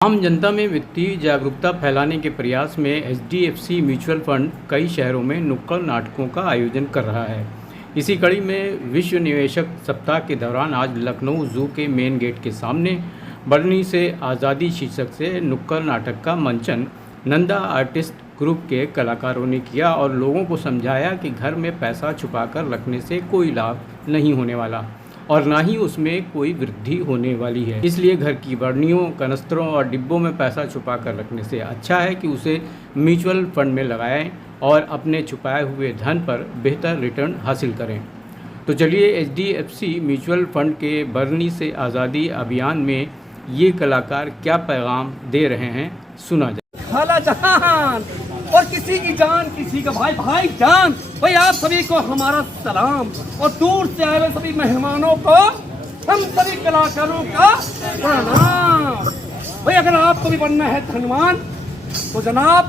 आम जनता में वित्तीय जागरूकता फैलाने के प्रयास में एचडीएफसी म्यूचुअल फंड कई शहरों में नुक्कड़ नाटकों का आयोजन कर रहा है। इसी कड़ी में विश्व निवेशक सप्ताह के दौरान आज लखनऊ जू के मेन गेट के सामने बढ़नी से आज़ादी शीर्षक से नुक्कड़ नाटक का मंचन नंदा आर्टिस्ट ग्रुप के कलाकारों ने किया और लोगों को समझाया कि घर में पैसा छुपाकर रखने से कोई लाभ नहीं होने वाला और ना ही उसमें कोई वृद्धि होने वाली है। इसलिए घर की बर्नियों, कनस्तरों और डिब्बों में पैसा छुपा कर रखने से अच्छा है कि उसे म्यूचुअल फंड में लगाएं और अपने छुपाए हुए धन पर बेहतर रिटर्न हासिल करें। तो चलिए एचडीएफसी म्यूचुअल फंड के बर्नी से आज़ादी अभियान में ये कलाकार क्या पैगाम दे रहे हैं, सुना जाए। खाला जहान और किसी की जान किसी का भाई भाई जान, भाई आप सभी को हमारा सलाम और दूर से आए हुए सभी मेहमानों को हम सभी कलाकारों का प्रणाम। भाई अगर आपको भी बनना है धनवान तो जनाब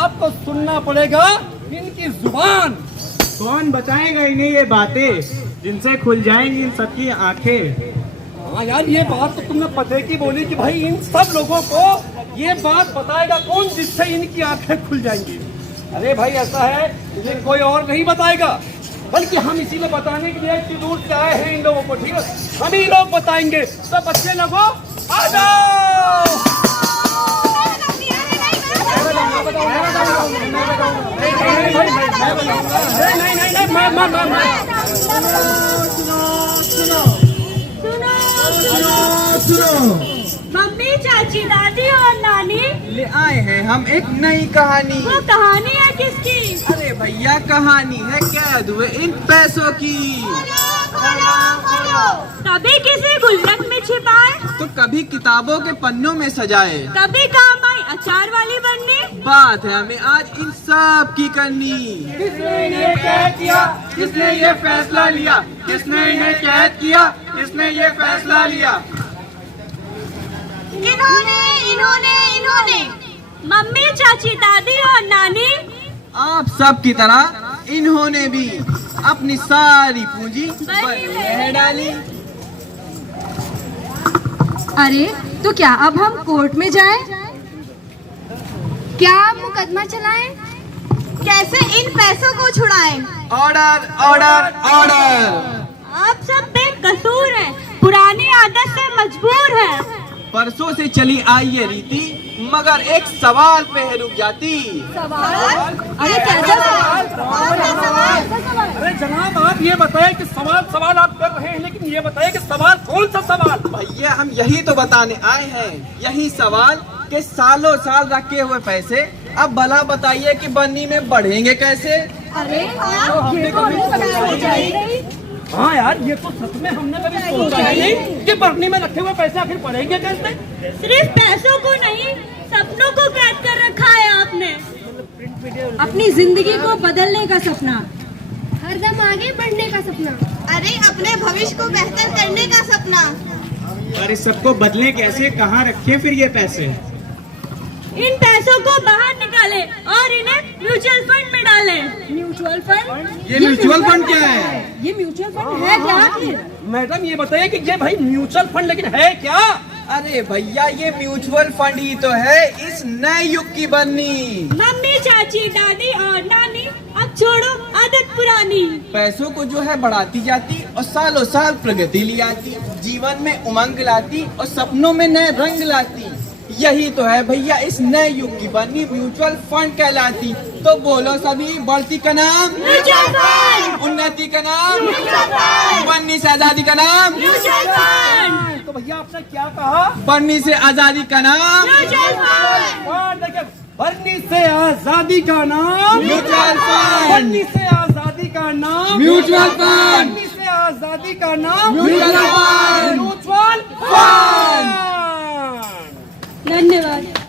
आपको सुनना पड़ेगा इनकी जुबान। कौन बताएगा इन्हें ये बातें जिनसे खुल जाएंगी इन सबकी आंखें। हाँ यार, ये बात तो तुमने पते की बोली कि भाई इन सब लोगों को ये बात बताएगा कौन जिससे इनकी आंखें खुल जाएंगी। अरे भाई ऐसा है, ये कोई और नहीं बताएगा बल्कि हम इसी में बताने के लिए इतनी दूर से आए हैं इन लोगों को। ठीक है, हम ही लोग बताएंगे। तो बच्चे लोगों आ जाओ। मम्मी, चाची, दादी और नानी ले आए हैं हम एक नई कहानी। वो कहानी है किसकी? अरे भैया कहानी है कैद हुए इन पैसों की। कभी किसी गुल्लक में छिपाए तो कभी किताबों के पन्नों में सजाए, कभी काम आई अचार वाली बनने। बात है हमें आज इन सब की करनी। किसने इन्हें कैद किया, किसने ये फैसला लिया, किसने इन्हें कैद किया, किसने ये फैसला लिया। इन्होंने मम्मी, चाची, दादी और नानी। आप सब की तरह इन्होंने भी अपनी सारी पूंजी बर्नी में डाली। अरे तो क्या अब हम कोर्ट में जाएं? क्या मुकदमा चलाएं? कैसे इन पैसों को छुड़ाएं? Order order order. आप सब बेकसूर हैं, पुरानी आदत से मजबूर हैं। परसों से चली आई ये रीति मगर एक सवाल पे है रुक जाती। सवाल? अरे कैसा सवाल? अरे जनाब आप ये बताएं कि सवाल आप कर रहे हैं, लेकिन ये बताएं कि सवाल कौन सा सवाल। भैया हम यही तो बताने आए हैं, यही सवाल कि सालों साल रखे हुए पैसे अब भला बताइए कि बर्नी में बढ़ेंगे कैसे। अरे ये तो सोचा ही नहीं। हाँ यार, ये तो सच में हमने कभी सोचा ही नहीं कि बर्नी में रखे हुए पैसे आखिर पड़ेंगे कैसे। सिर्फ पैसों को नहीं, सपनों को कैद कर रखा है आपने। अपनी जिंदगी को बदलने का सपना, हरदम आगे बढ़ने का सपना, अरे अपने भविष्य को बेहतर करने का सपना। अरे सबको बदले कैसे, कहाँ रखे फिर ये पैसे। इन पैसों को बाहर निकाले और इन्हें म्यूचुअल फंड में डालें। Mutual fund? ये म्यूचुअल फंड क्या है? ये म्यूचुअल फंड है क्या आखिर? मैडम ये बताइए कि ये भाई म्यूचुअल फंड लेकिन है क्या। अरे भैया ये म्यूचुअल फंड ही तो है इस नए युग की बर्नी। मम्मी, चाची, दादी और नानी अब छोड़ो आदत पुरानी। पैसों को जो है बढ़ाती जाती और सालों साल प्रगति ले आती, जीवन में उमंग लाती और सपनों में नए रंग लाती। यही तो है भैया इस नए युग की बर्नी म्यूचुअल फंड कहलाती। तो बोलो सभी, बढ़ती का नाम म्यूचुअल फंड, उन्नति का नाम म्यूचुअल फंड, बर्नी से आजादी का नाम म्यूचुअल फंड। तो भैया आपने क्या कहा? बर्नी से आजादी का नाम म्यूचुअल फंड। और देखिए, बर्नी से आजादी का नाम म्यूचुअल फंड, बर्नी से आजादी का नाम म्यूचुअल फंड, बर्नी से आजादी का नाम म्यूचुअल फंड, म्यूचुअल फंड। धन्यवाद।